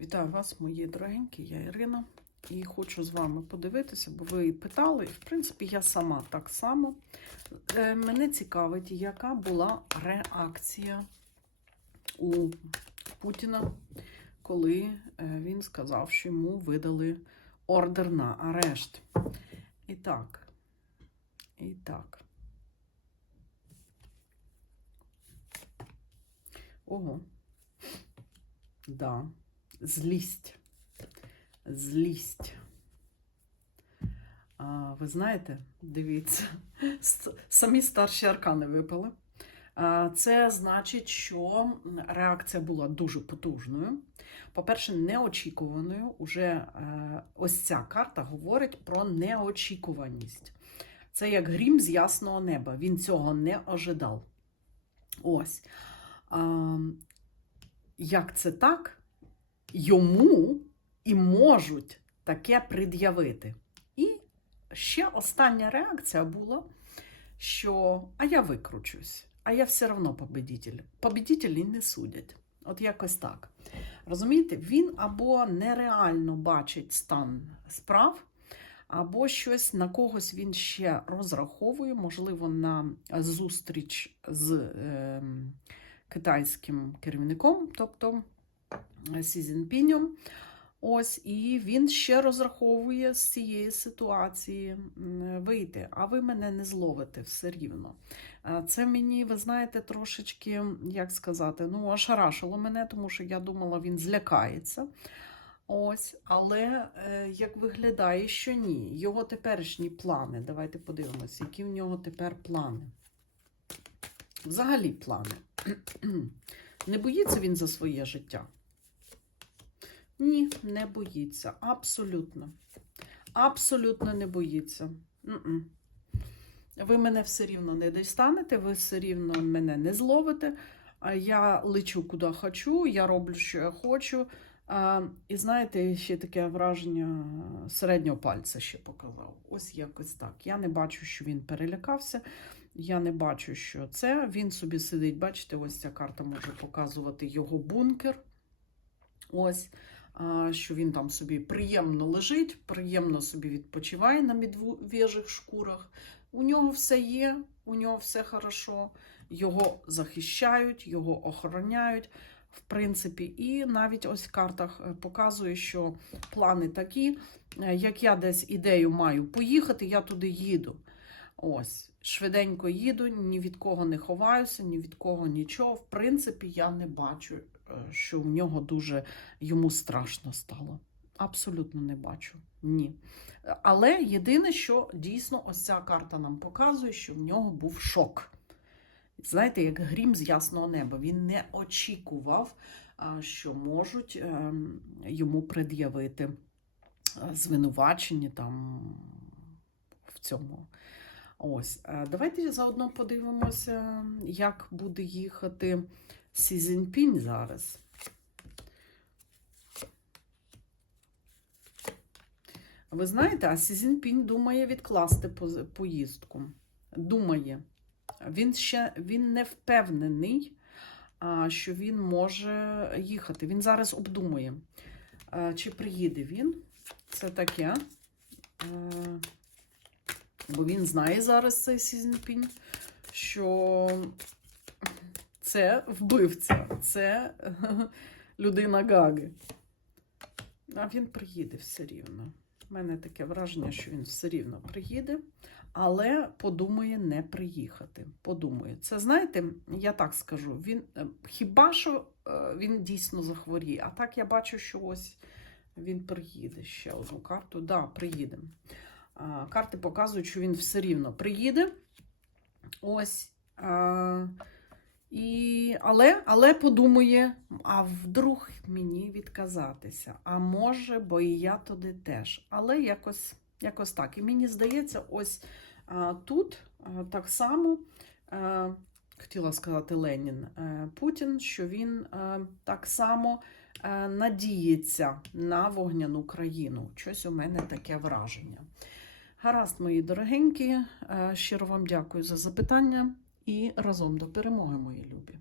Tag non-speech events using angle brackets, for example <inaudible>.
Вітаю вас, мої дорогенькі, я Ірина, і хочу з вами подивитися, бо ви питали, в принципі я сама так само. Е, Мене цікавить, яка була реакція у Путіна, коли е, він сказав, що йому видали ордер на арешт. І так, і так. Ого. Да. Злість. Злість. А, ви знаєте, дивіться, самі старші аркани випали. А, Це значить, що реакція була дуже потужною. По-перше, неочікуваною. Уже е, ось ця карта говорить про неочікуваність. Це як грім з ясного неба. Він цього не ожидав. Ось. А, як це так? Йому і можуть таке пред'явити. І ще остання реакція була, що а я викручусь, а я все одно победитель. Победителі не судять. От якось так. Розумієте, він або нереально бачить стан справ, або щось на когось він ще розраховує, можливо, на зустріч з е, китайським керівником, тобто Сі Ось, і він ще розраховує з цієї ситуації вийти, а ви мене не зловите все рівно. Е, Це мені, ви знаєте, трошечки, як сказати, ну, ошарашило мене, тому що я думала, він злякається. Ось, але е, як виглядає, що ні. Його теперішні плани. Давайте подивимося, які в нього тепер плани. Взагалі плани. <clears throat> Не боїться він за своє життя? Ні, не боїться. Абсолютно. Абсолютно не боїться. М-м. Ви мене все рівно не дістанете, ви все рівно мене не зловите. Я лечу куди хочу, я роблю, що я хочу. І знаєте, ще таке враження середнього пальця ще показав. Ось якось так. Я не бачу, що він перелякався. Я не бачу, що це. Він собі сидить, бачите, ось ця карта може показувати його бункер. Ось, що він там собі приємно лежить, приємно собі відпочиває на медвежих шкурах. У нього все є, у нього все хорошо, його захищають, його охороняють. В принципі, і навіть ось в картах е, показує, що плани такі, е, як я десь ідею маю поїхати, я туди їду. Ось, швиденько їду, ні від кого не ховаюся, ні від кого нічого. В принципі, я не бачу, е, що в нього дуже йому страшно стало. Абсолютно не бачу. Ні. Але єдине, що дійсно ось ця карта нам показує, що в нього був шок. Знаєте, як грім з ясного неба. Він не очікував, що можуть ем, йому пред'явити е, звинувачення там в цьому. Ось, е, давайте заодно подивимося, як буде їхати Сі Цзіньпінь зараз. Ви знаєте, а Сі Цзіньпінь думає відкласти поїздку. Думає. Він ще він не впевнений, що він може їхати. Він зараз обдумує, чи приїде він. Це таке. Бо він знає зараз цей Сі що це вбивця, це <laughs> людина Гаги. А він приїде все рівно. У мене таке враження, що він все рівно приїде, але подумає не приїхати. Подумає. Це знаєте, я так скажу, він е, хіба що е, він дійсно захворіє. А так я бачу, що ось він приїде. Ще одну карту. Да, приїде. А, Карти показують, що він все рівно приїде. Ось. А, і, але, але подумає, а вдруг мені відказатися? А може, бо і я туди теж. Але якось, якось так. І мені здається, ось а, тут так само. Хотіла сказати Ленін е, Путін, що він е, так само е, надіється на вогняну країну. Щось у мене таке враження. Гаразд, мої дорогенькі, е, щиро вам дякую за запитання і разом до перемоги, мої любі.